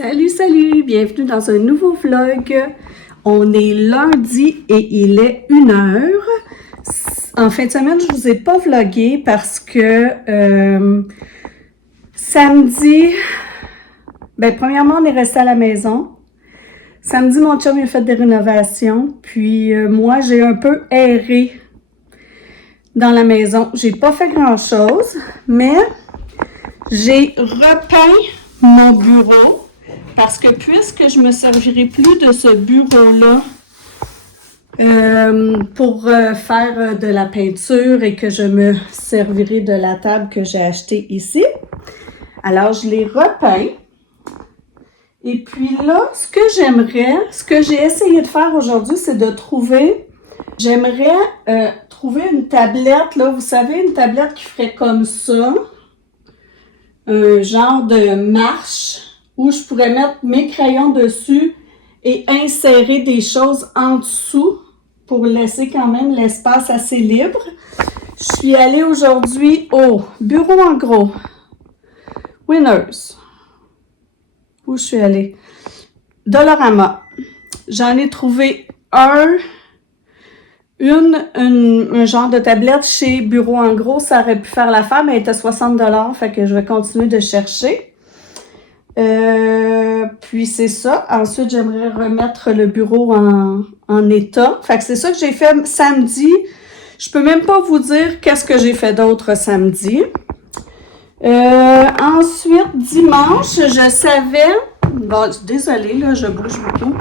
Salut, salut! Bienvenue dans un nouveau vlog. On est lundi et il est 1h. En fin de semaine, je vous ai pas vlogué parce que samedi, premièrement, on est resté à la maison. Samedi, mon chum il a fait des rénovations. Puis moi, j'ai un peu erré dans la maison. J'ai pas fait grand-chose, mais j'ai repeint mon bureau. Parce que puisque je me servirai plus de ce bureau-là pour faire de la peinture et que je me servirai de la table que j'ai achetée ici, alors je l'ai repeint. Et puis là, ce que j'ai essayé de faire aujourd'hui, c'est de j'aimerais trouver une tablette, là, vous savez, une tablette qui ferait comme ça, un genre de marche, où je pourrais mettre mes crayons dessus et insérer des choses en dessous pour laisser quand même l'espace assez libre. Je suis allée aujourd'hui au Bureau en gros, Winners. Où je suis allée? Dollarama. J'en ai trouvé un genre de tablette chez Bureau en gros. Ça aurait pu faire l'affaire, mais elle était 60$, fait que je vais continuer de chercher. Puis c'est ça. Ensuite, j'aimerais remettre le bureau en état. Fait que c'est ça que j'ai fait samedi. Je peux même pas vous dire qu'est-ce que j'ai fait d'autre samedi. Ensuite, dimanche, je savais... Bon, désolée, là, je bouge beaucoup.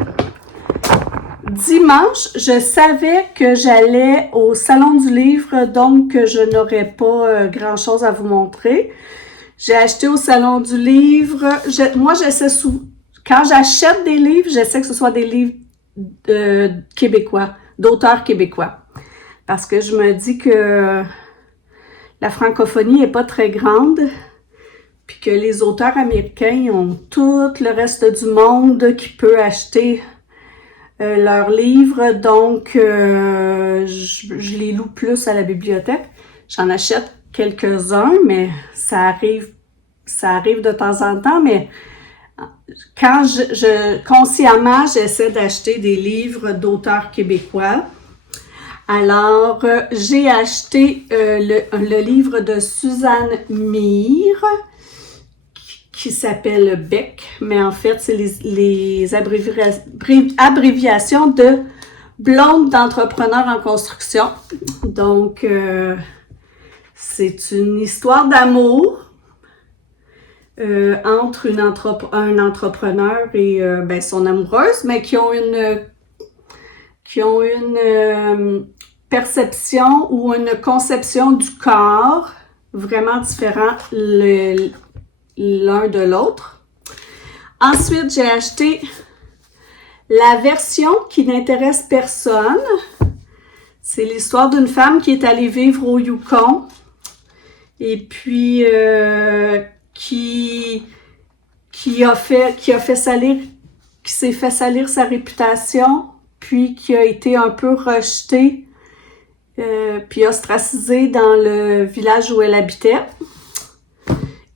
Dimanche, je savais que j'allais au Salon du Livre, donc je n'aurais pas grand-chose à vous montrer. J'ai acheté au Salon du Livre. Moi, j'essaie quand j'achète des livres, j'essaie que ce soit des livres québécois, d'auteurs québécois. Parce que je me dis que la francophonie n'est pas très grande, puis que les auteurs américains ont tout le reste du monde qui peut acheter leurs livres. Donc, je les loue plus à la bibliothèque. J'en achète quelques-uns, mais ça arrive de temps en temps, mais quand consciemment, j'essaie d'acheter des livres d'auteurs québécois. Alors, j'ai acheté le livre de Suzanne Mire, qui s'appelle Bec, mais en fait, c'est les abréviations de Blonde d'entrepreneur en construction. Donc, c'est une histoire d'amour entre un entrepreneur et son amoureuse, mais qui ont une perception ou une conception du corps vraiment différent l'un de l'autre. Ensuite, j'ai acheté la version qui n'intéresse personne. C'est l'histoire d'une femme qui est allée vivre au Yukon et puis qui s'est fait salir sa réputation, puis qui a été un peu rejetée, puis ostracisée dans le village où elle habitait.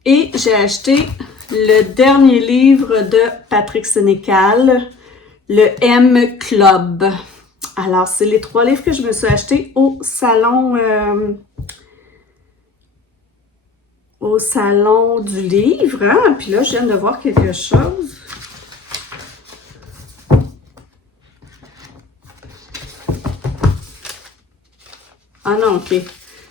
Et j'ai acheté le dernier livre de Patrick Sénécal, le M Club. Alors, c'est les 3 livres que je me suis achetés au salon du livre. Hein? Puis là, je viens de voir quelque chose. Ah non, OK.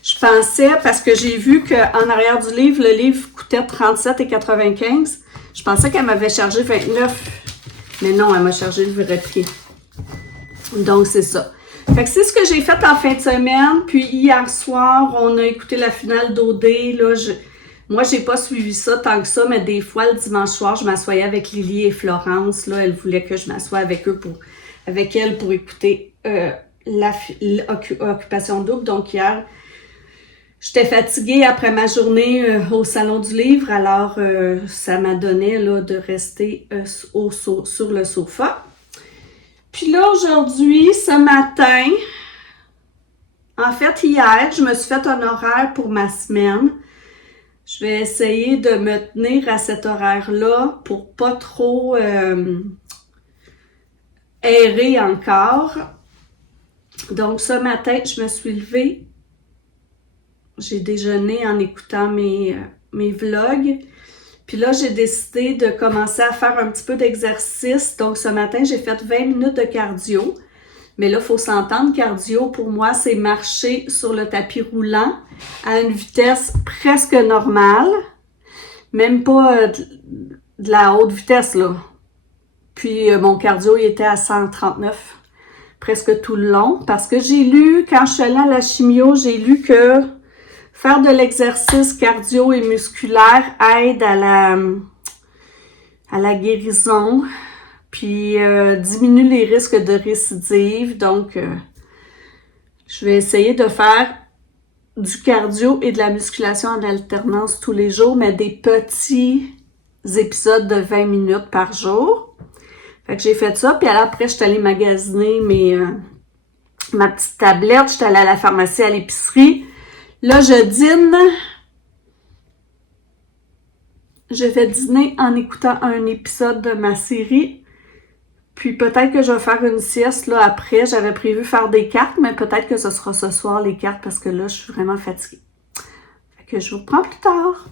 Je pensais, parce que j'ai vu qu'en arrière du livre, le livre coûtait 37,95. Je pensais qu'elle m'avait chargé 29. Mais non, elle m'a chargé le vrai prix. Donc, c'est ça. Fait que c'est ce que j'ai fait en fin de semaine. Puis hier soir, on a écouté la finale d'OD. Moi, j'ai pas suivi ça tant que ça, mais des fois, le dimanche soir, je m'assoyais avec Lily et Florence. Là, elle voulait que je m'assoie avec elle pour écouter l'Occupation double. Donc hier, j'étais fatiguée après ma journée au Salon du Livre. Alors, ça m'a donné là, de rester sur le sofa. Puis là, aujourd'hui, ce matin, en fait, hier, je me suis fait un horaire pour ma semaine. Je vais essayer de me tenir à cet horaire-là pour pas trop errer encore. Donc, ce matin, je me suis levée. J'ai déjeuné en écoutant mes vlogs. Puis là, j'ai décidé de commencer à faire un petit peu d'exercice. Donc, ce matin, j'ai fait 20 minutes de cardio. Mais là, il faut s'entendre, cardio, pour moi, c'est marcher sur le tapis roulant à une vitesse presque normale. Même pas de la haute vitesse, là. Puis, mon cardio, il était à 139 presque tout le long. Parce que j'ai lu, quand je suis allée à la chimio, j'ai lu que faire de l'exercice cardio et musculaire aide à la guérison, puis diminue les risques de récidive. Donc, je vais essayer de faire du cardio et de la musculation en alternance tous les jours, mais des petits épisodes de 20 minutes par jour. Fait que j'ai fait ça, puis après, je suis allée magasiner ma petite tablette, je suis allée à la pharmacie, à l'épicerie. Là, je dîne. Je vais dîner en écoutant un épisode de ma série. Puis peut-être que je vais faire une sieste là après. J'avais prévu faire des cartes, mais peut-être que ce sera ce soir les cartes parce que là, je suis vraiment fatiguée. Fait que je vous reprends plus tard.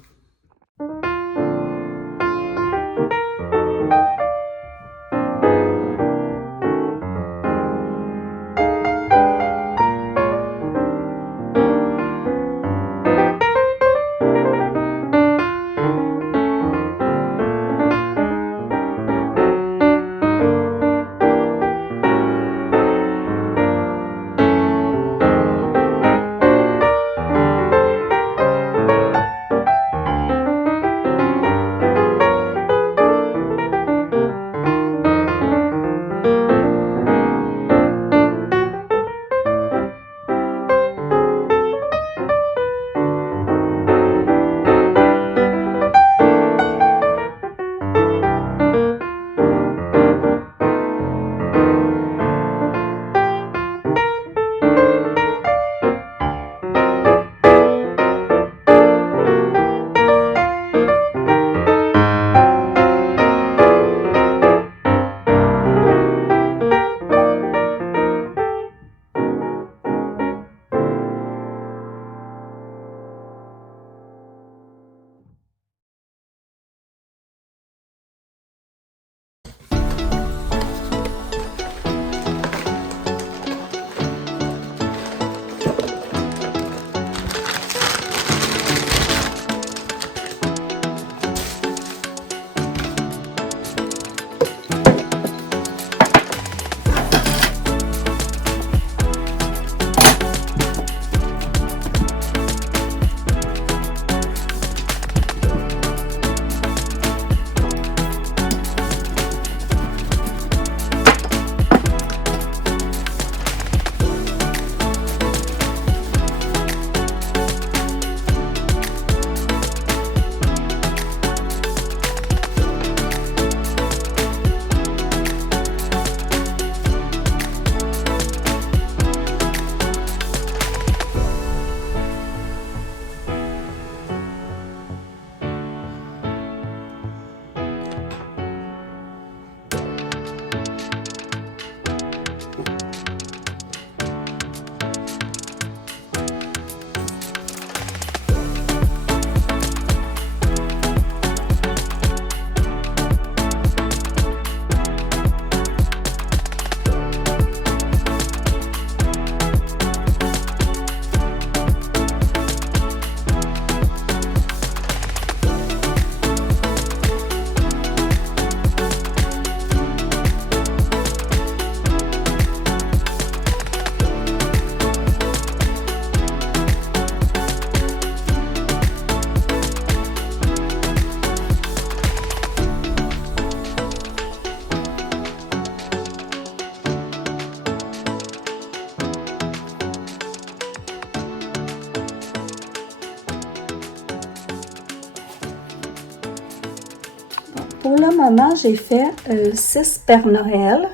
Pour le moment, j'ai fait 6 Père Noël.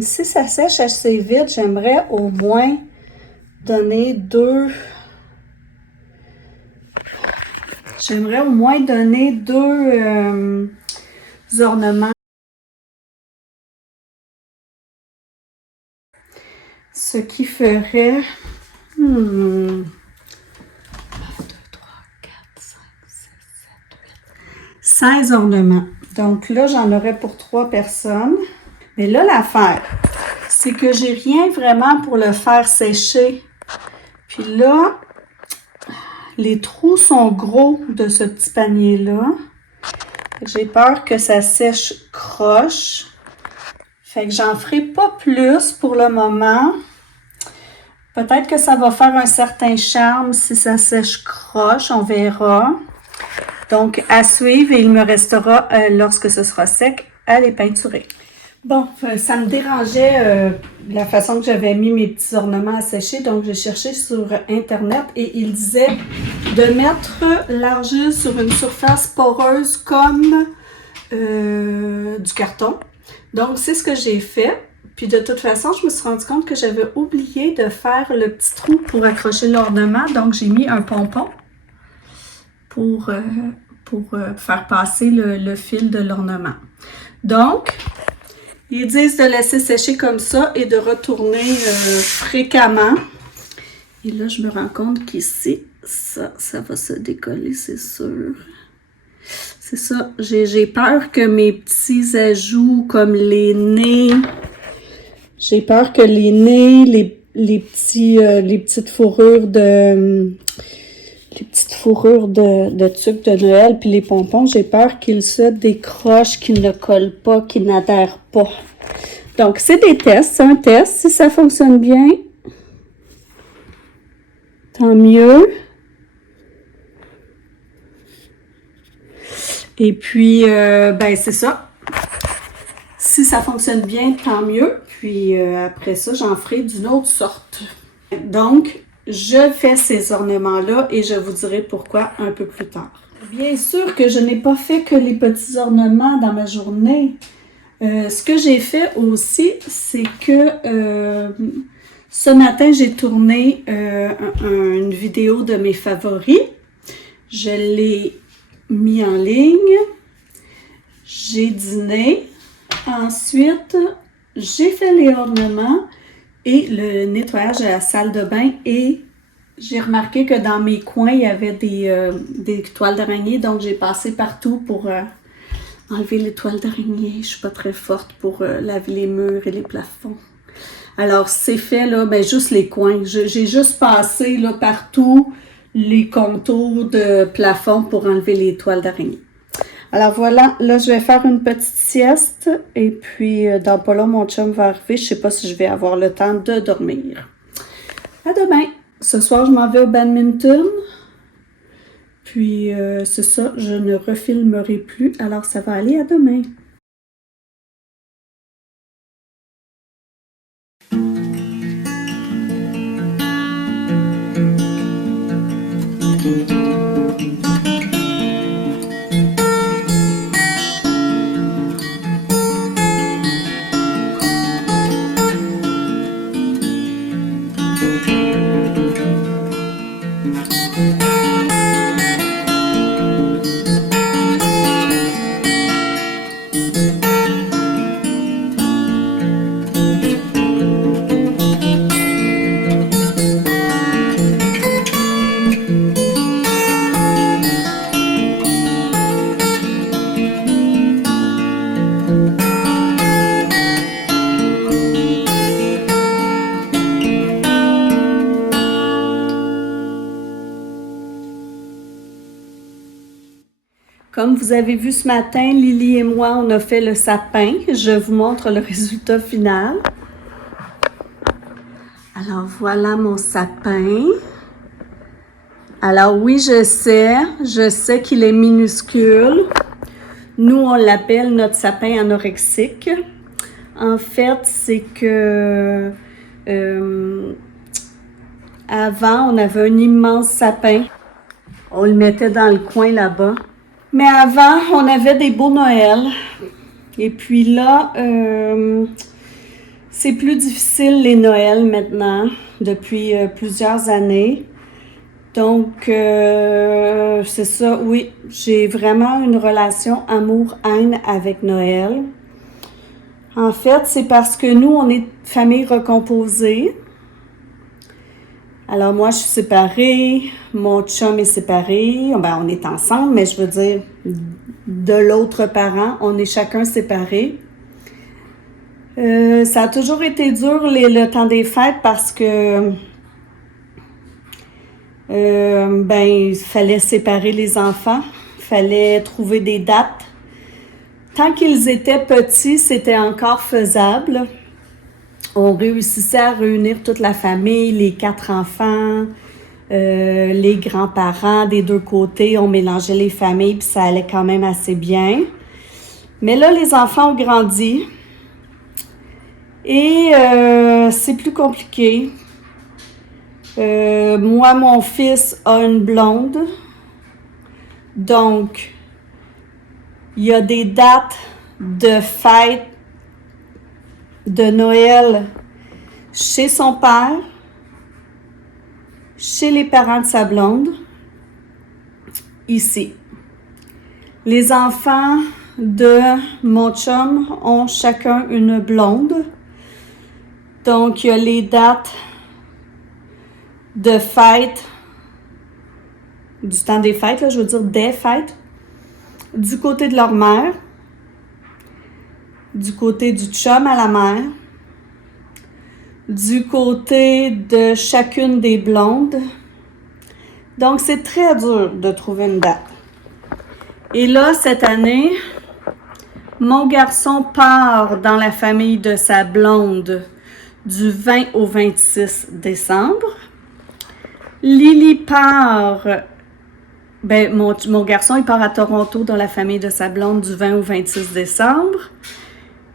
Si ça sèche assez vite, j'aimerais au moins donner 2 J'aimerais au moins donner 2 ornements. Ce qui ferait 1, 2, 3, 4, 5, 6, 7, 8, 16 ornements. Donc là, j'en aurais pour 3 personnes. Mais là, l'affaire, c'est que j'ai rien vraiment pour le faire sécher. Puis là, les trous sont gros de ce petit panier-là. J'ai peur que ça sèche croche. Fait que j'en ferai pas plus pour le moment. Peut-être que ça va faire un certain charme si ça sèche croche, on verra. Donc, à suivre et il me restera, lorsque ce sera sec, à les peinturer. Bon, ça me dérangeait la façon que j'avais mis mes petits ornements à sécher, donc j'ai cherché sur Internet et il disait de mettre l'argile sur une surface poreuse comme du carton. Donc, c'est ce que j'ai fait. Puis de toute façon, je me suis rendu compte que j'avais oublié de faire le petit trou pour accrocher l'ornement. Donc, j'ai mis un pompon pour faire passer le fil de l'ornement. Donc, ils disent de laisser sécher comme ça et de retourner fréquemment. Et là, je me rends compte qu'ici, ça va se décoller, c'est sûr. C'est ça, j'ai peur que mes petits ajouts comme les nez, j'ai peur que les nez, les petites fourrures de tuque de Noël puis les pompons, j'ai peur qu'ils se décrochent, qu'ils ne collent pas, qu'ils n'adhèrent pas. Donc, c'est des tests, c'est un test. Si ça fonctionne bien, tant mieux. Et puis, ben c'est ça. Si ça fonctionne bien, tant mieux. Puis après ça, j'en ferai d'une autre sorte. Donc, je fais ces ornements-là et je vous dirai pourquoi un peu plus tard. Bien sûr que je n'ai pas fait que les petits ornements dans ma journée. Ce que j'ai fait aussi, c'est que ce matin, j'ai tourné une vidéo de mes favoris. Je l'ai mis en ligne. J'ai dîné. Ensuite, j'ai fait les ornements et le nettoyage de la salle de bain et j'ai remarqué que dans mes coins, il y avait des toiles d'araignée, donc j'ai passé partout pour enlever les toiles d'araignée. Je suis pas très forte pour laver les murs et les plafonds. Alors, c'est fait, là, ben juste les coins. J'ai juste passé là, partout les contours de plafond pour enlever les toiles d'araignée. Alors voilà, là je vais faire une petite sieste et puis dans pas long mon chum va arriver. Je sais pas si je vais avoir le temps de dormir. À demain. Ce soir je m'en vais au badminton. Puis c'est ça, je ne refilmerai plus. Alors ça va aller à demain. Comme vous avez vu ce matin, Lily et moi, on a fait le sapin. Je vous montre le résultat final. Alors, voilà mon sapin. Alors oui, je sais qu'il est minuscule. Nous, on l'appelle notre sapin anorexique. En fait, c'est que avant, on avait un immense sapin. On le mettait dans le coin là-bas. Mais avant, on avait des beaux Noëls. Et puis là, c'est plus difficile les Noëls maintenant, depuis plusieurs années. Donc, c'est ça, oui, j'ai vraiment une relation amour-haine avec Noël. En fait, c'est parce que nous, on est famille recomposée. Alors moi, je suis séparée, mon chum est séparé, ben, on est ensemble, mais je veux dire, de l'autre parent, on est chacun séparés. Ça a toujours été dur le temps des fêtes parce que ben, il fallait séparer les enfants, il fallait trouver des dates. Tant qu'ils étaient petits, c'était encore faisable. On réussissait à réunir toute la famille, les 4 enfants, les grands-parents des 2 côtés. On mélangeait les familles, puis ça allait quand même assez bien. Mais là, les enfants ont grandi et c'est plus compliqué. Moi, mon fils a une blonde, donc il y a des dates de fête de Noël chez son père, chez les parents de sa blonde, ici. Les enfants de mon chum ont chacun une blonde. Donc, il y a les dates de fête, du temps des fêtes, là, je veux dire des fêtes, du côté de leur mère, du côté du chum à la mère, du côté de chacune des blondes. Donc, c'est très dur de trouver une date. Et là, cette année, mon garçon part dans la famille de sa blonde du 20 au 26 décembre. Lily part, ben mon garçon, il part à Toronto dans la famille de sa blonde du 20 au 26 décembre.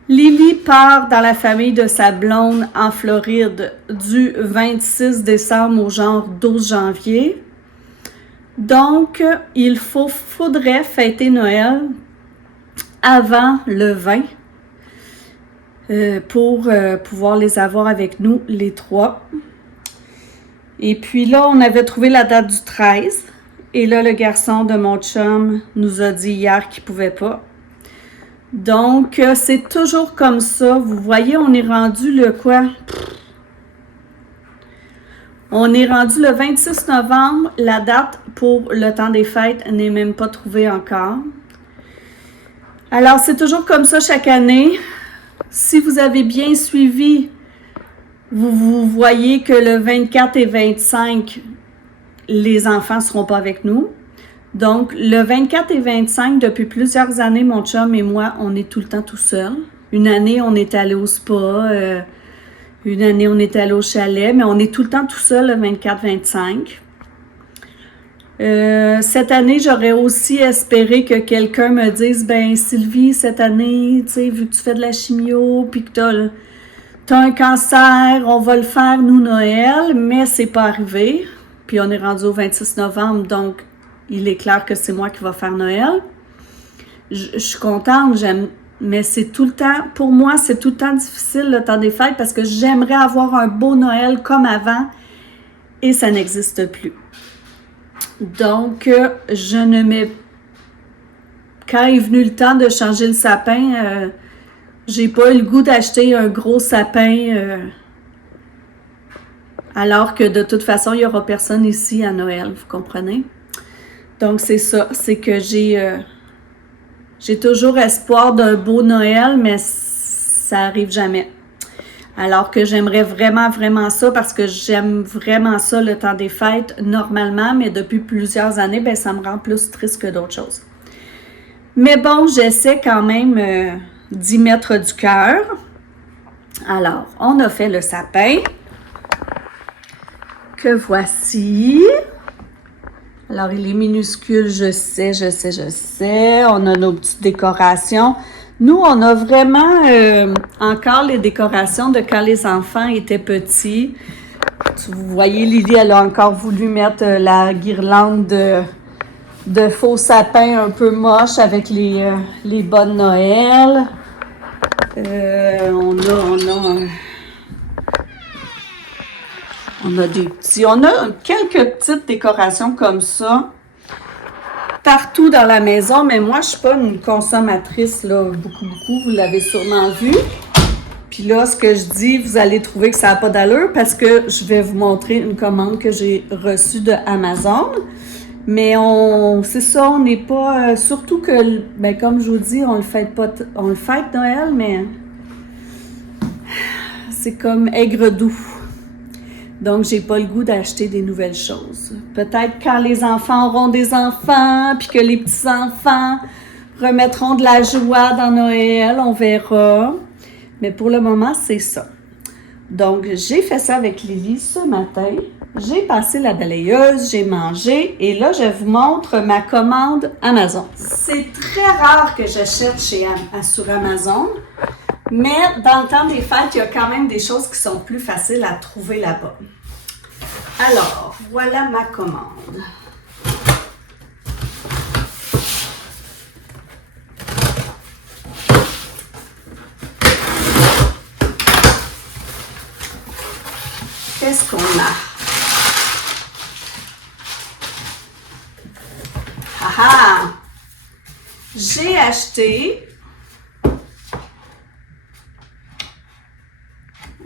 Lily part dans la famille de sa blonde en Floride du 26 décembre au genre 12 janvier. Donc, il faudrait fêter Noël avant le 20 pour pouvoir les avoir avec nous, les 3. Et puis là, on avait trouvé la date du 13. Et là, le garçon de mon chum nous a dit hier qu'il ne pouvait pas. Donc, c'est toujours comme ça. Vous voyez, on est rendu le quoi? On est rendu le 26 novembre. La date pour le temps des fêtes n'est même pas trouvée encore. Alors, c'est toujours comme ça chaque année. Si vous avez bien suivi, vous voyez que le 24 et 25, les enfants ne seront pas avec nous. Donc, le 24 et 25, depuis plusieurs années, mon chum et moi, on est tout le temps tout seuls. Une année, on est allé au spa, une année, on est allé au chalet, mais on est tout le temps tout seul le 24-25. Cette année, j'aurais aussi espéré que quelqu'un me dise, ben Sylvie, cette année, tu sais, vu que tu fais de la chimio, puis que t'as un cancer, on va le faire, nous, Noël, mais c'est pas arrivé. Puis on est rendu au 26 novembre, donc il est clair que c'est moi qui va faire Noël. Je suis contente, mais c'est tout le temps, pour moi, c'est tout le temps difficile le temps des fêtes parce que j'aimerais avoir un beau Noël comme avant et ça n'existe plus. Donc, quand est venu le temps de changer le sapin, j'ai pas eu le goût d'acheter un gros sapin alors que de toute façon, il n'y aura personne ici à Noël, vous comprenez? Donc, c'est ça, c'est que j'ai toujours espoir d'un beau Noël, mais ça arrive jamais. Alors que j'aimerais vraiment, vraiment ça parce que j'aime vraiment ça, le temps des fêtes, normalement, mais depuis plusieurs années, ben ça me rend plus triste que d'autres choses. Mais bon, j'essaie quand même d'y mettre du cœur. Alors, on a fait le sapin, que voici. Alors, il est minuscule, je sais. On a nos petites décorations. Nous, on a vraiment encore les décorations de quand les enfants étaient petits. Vous voyez, Lily, elle a encore voulu mettre la guirlande de faux sapins un peu moche avec les bas de Noël. On a On a quelques petites décorations comme ça partout dans la maison, mais moi, je suis pas une consommatrice, là, beaucoup, vous l'avez sûrement vu. Puis là, ce que je dis, vous allez trouver que ça n'a pas d'allure parce que je vais vous montrer une commande que j'ai reçue de Amazon. Mais c'est ça, on n'est pas, surtout que, ben, comme je vous dis, on le fête Noël, mais c'est comme aigre-doux. Donc, j'ai pas le goût d'acheter des nouvelles choses. Peut-être quand les enfants auront des enfants, puis que les petits-enfants remettront de la joie dans Noël, on verra. Mais pour le moment, c'est ça. Donc, j'ai fait ça avec Lily ce matin. J'ai passé la balayeuse, j'ai mangé et là, je vous montre ma commande Amazon. C'est très rare que j'achète sur Amazon, mais dans le temps des fêtes, il y a quand même des choses qui sont plus faciles à trouver là-bas. Alors, voilà ma commande. Qu'est-ce qu'on a? Ah ah! J'ai acheté...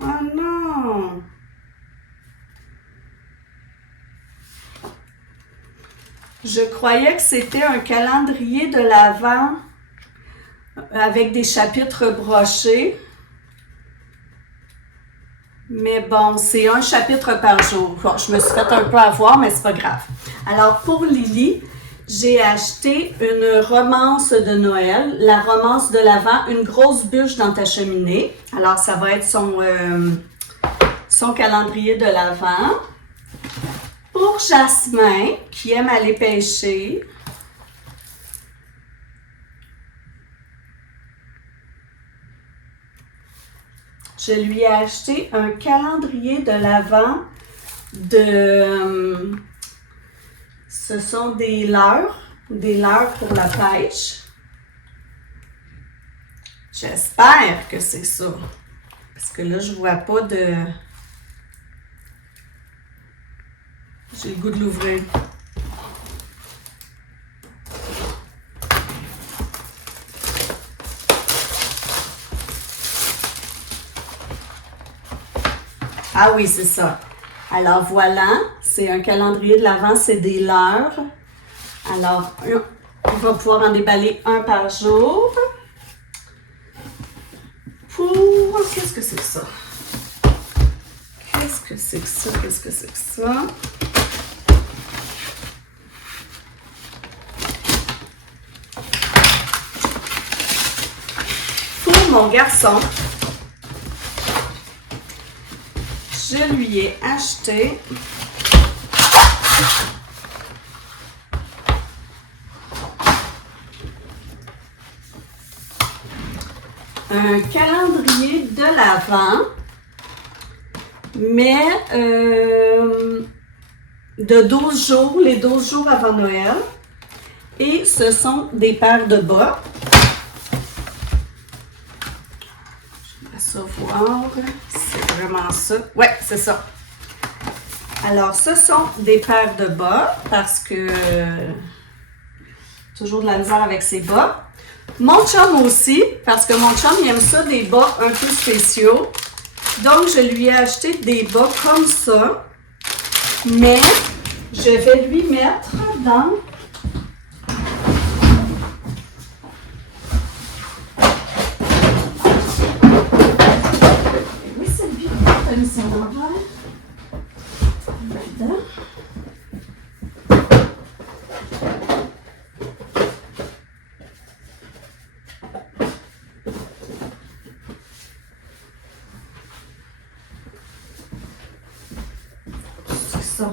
Oh non! Je croyais que c'était un calendrier de l'Avent avec des chapitres brochés. Mais bon, c'est un chapitre par jour. Bon, je me suis fait un peu avoir, mais c'est pas grave. Alors, pour Lily, j'ai acheté une romance de Noël, la romance de l'Avent, une grosse bûche dans ta cheminée. Alors, ça va être son calendrier de l'Avent. Pour Jasmin, qui aime aller pêcher, je lui ai acheté un calendrier de l'Avent ce sont des leurres pour la pêche. J'espère que c'est ça, parce que là, je vois pas de... J'ai le goût de l'ouvrir. Ah oui, c'est ça. Alors voilà, c'est un calendrier de l'Avent, c'est des leurres. Alors, on va pouvoir en déballer un par jour. Pour... Qu'est-ce que c'est que ça? Qu'est-ce que c'est que ça? Qu'est-ce que c'est que ça? Pour mon garçon, je lui ai acheté un calendrier de l'Avent, mais de 12 jours, les 12 jours avant Noël. Et ce sont des paires de bas. J'aimerais ça voir. C'est vraiment ça. Ouais, c'est ça. Alors, ce sont des paires de bas parce que toujours de la misère avec ses bas. Mon chum aussi, parce que mon chum, il aime ça, des bas un peu spéciaux. Donc, je lui ai acheté des bas comme ça. Mais, je vais lui mettre dans... Oui, c'est bien. T'as mis ça à l'envers. Là-dedans. C'est ça.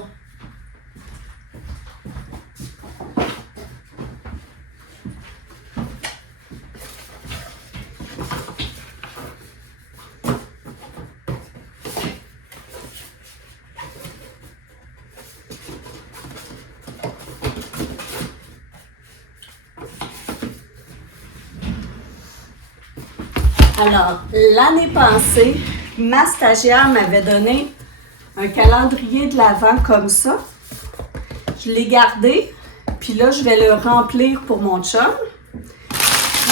Alors, l'année passée, ma stagiaire m'avait donné un calendrier de l'Avent comme ça. Je l'ai gardé, puis là, je vais le remplir pour mon chum.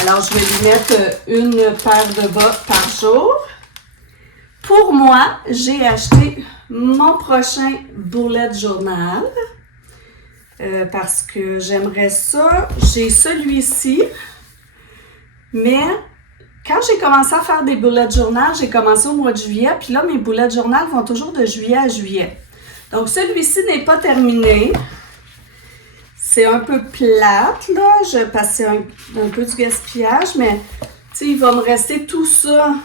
Alors, je vais lui mettre une paire de bas par jour. Pour moi, j'ai acheté mon prochain bullet journal parce que j'aimerais ça. J'ai celui-ci, mais quand j'ai commencé à faire des bullet journal, j'ai commencé au mois de juillet, puis là, mes bullet journal vont toujours de juillet à juillet. Donc, celui-ci n'est pas terminé. C'est un peu plate, là, parce que c'est un peu du gaspillage, mais tu sais, il va me rester tout ça.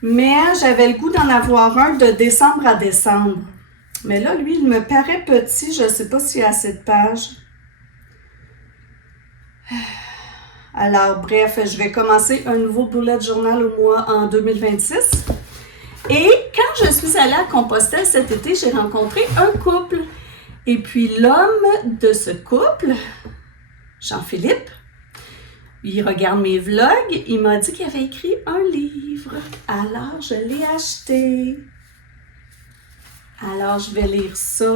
Mais j'avais le goût d'en avoir un de décembre à décembre. Mais là, lui, il me paraît petit. Je ne sais pas s'il y a assez de pages. Alors, bref, je vais commencer un nouveau bullet journal au mois en 2026. Et quand je suis allée à Compostelle cet été, j'ai rencontré un couple. Et puis, l'homme de ce couple, Jean-Philippe, il regarde mes vlogs, il m'a dit qu'il avait écrit un livre. Alors, je l'ai acheté. Alors, je vais lire ça.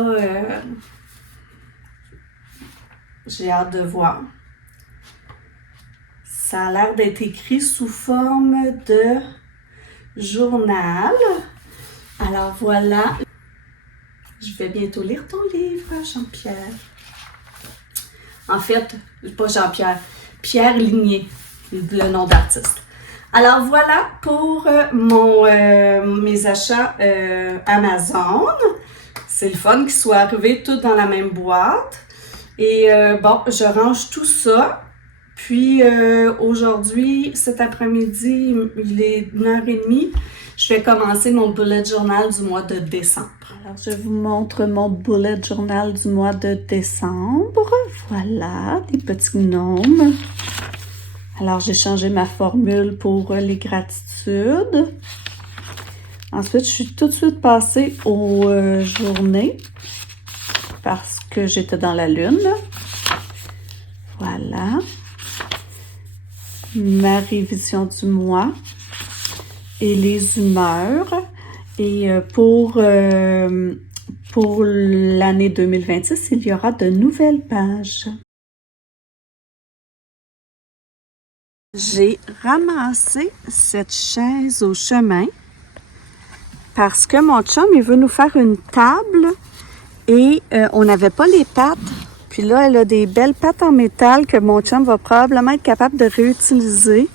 J'ai hâte de voir. Ça a l'air d'être écrit sous forme de journal. Alors, voilà. Je vais bientôt lire ton livre, Jean-Pierre. En fait, pas Jean-Pierre. Pierre Ligné, le nom d'artiste. Alors voilà pour mes achats Amazon. C'est le fun qu'ils soient arrivés tous dans la même boîte. Et bon, je range tout ça. Puis aujourd'hui, cet après-midi, il est 1h30. Je vais commencer mon bullet journal du mois de décembre. Alors, je vous montre mon bullet journal du mois de décembre. Voilà, des petits gnomes. Alors, j'ai changé ma formule pour les gratitudes. Ensuite, je suis tout de suite passée aux journées parce que j'étais dans la lune. Voilà. Ma révision du mois et les humeurs. Et pour l'année 2026, il y aura de nouvelles pages. J'ai ramassé cette chaise au chemin parce que mon chum, il veut nous faire une table et on n'avait pas les pattes. Puis là, elle a des belles pattes en métal que mon chum va probablement être capable de réutiliser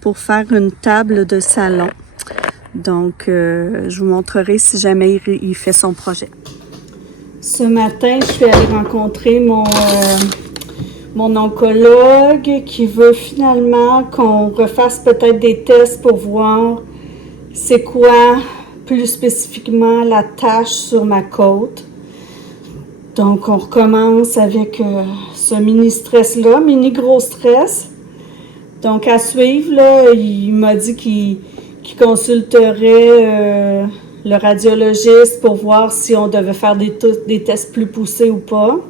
pour faire une table de salon. Donc, je vous montrerai si jamais il fait son projet. Ce matin, je suis allée rencontrer mon oncologue qui veut finalement qu'on refasse peut-être des tests pour voir c'est quoi plus spécifiquement la tache sur ma côte. Donc, on recommence avec ce mini stress-là, mini gros stress. Donc, à suivre, là, il m'a dit qu'il consulterait le radiologiste pour voir si on devait faire des tests plus poussés ou pas.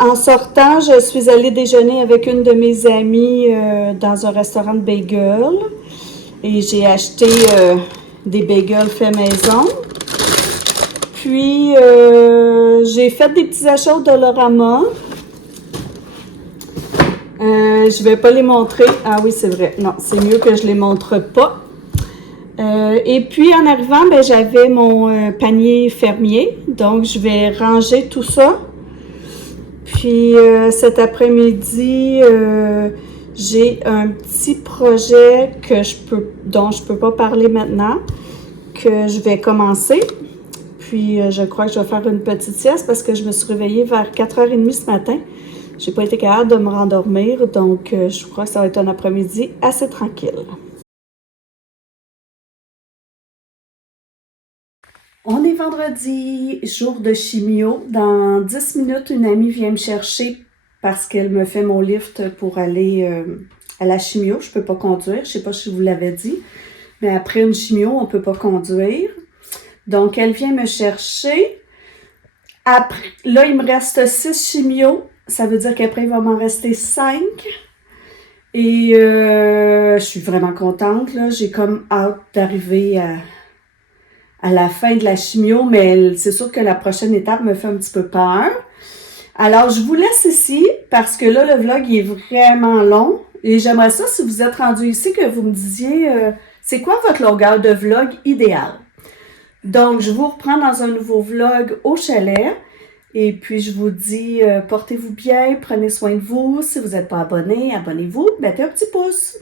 En sortant, je suis allée déjeuner avec une de mes amies dans un restaurant de bagels et j'ai acheté des bagels faits maison. Puis, j'ai fait des petits achats au Dollarama. Je vais pas les montrer. Ah oui, c'est vrai. Non, c'est mieux que je les montre pas. Et puis, en arrivant, ben, j'avais mon panier fermier. Donc, je vais ranger tout ça. Puis, cet après-midi, j'ai un petit projet dont je peux pas parler maintenant, que je vais commencer. Puis, je crois que je vais faire une petite sieste parce que je me suis réveillée vers 4h30 ce matin. J'ai pas été capable de me rendormir, donc je crois que ça va être un après-midi assez tranquille. On est vendredi, jour de chimio. Dans 10 minutes, une amie vient me chercher parce qu'elle me fait mon lift pour aller à la chimio. Je peux pas conduire, je sais pas si je vous l'avais dit, mais après une chimio, on peut pas conduire. Donc, elle vient me chercher. Après, là, il me reste 6 chimios. Ça veut dire qu'après, il va m'en rester 5. Et je suis vraiment contente, là. J'ai comme hâte d'arriver à la fin de la chimio, mais c'est sûr que la prochaine étape me fait un petit peu peur. Alors, je vous laisse ici parce que là, le vlog est vraiment long et j'aimerais ça, si vous êtes rendu ici, que vous me disiez c'est quoi votre longueur de vlog idéale. Donc, je vous reprends dans un nouveau vlog au chalet et puis je vous dis portez-vous bien, prenez soin de vous. Si vous n'êtes pas abonné, abonnez-vous, mettez un petit pouce.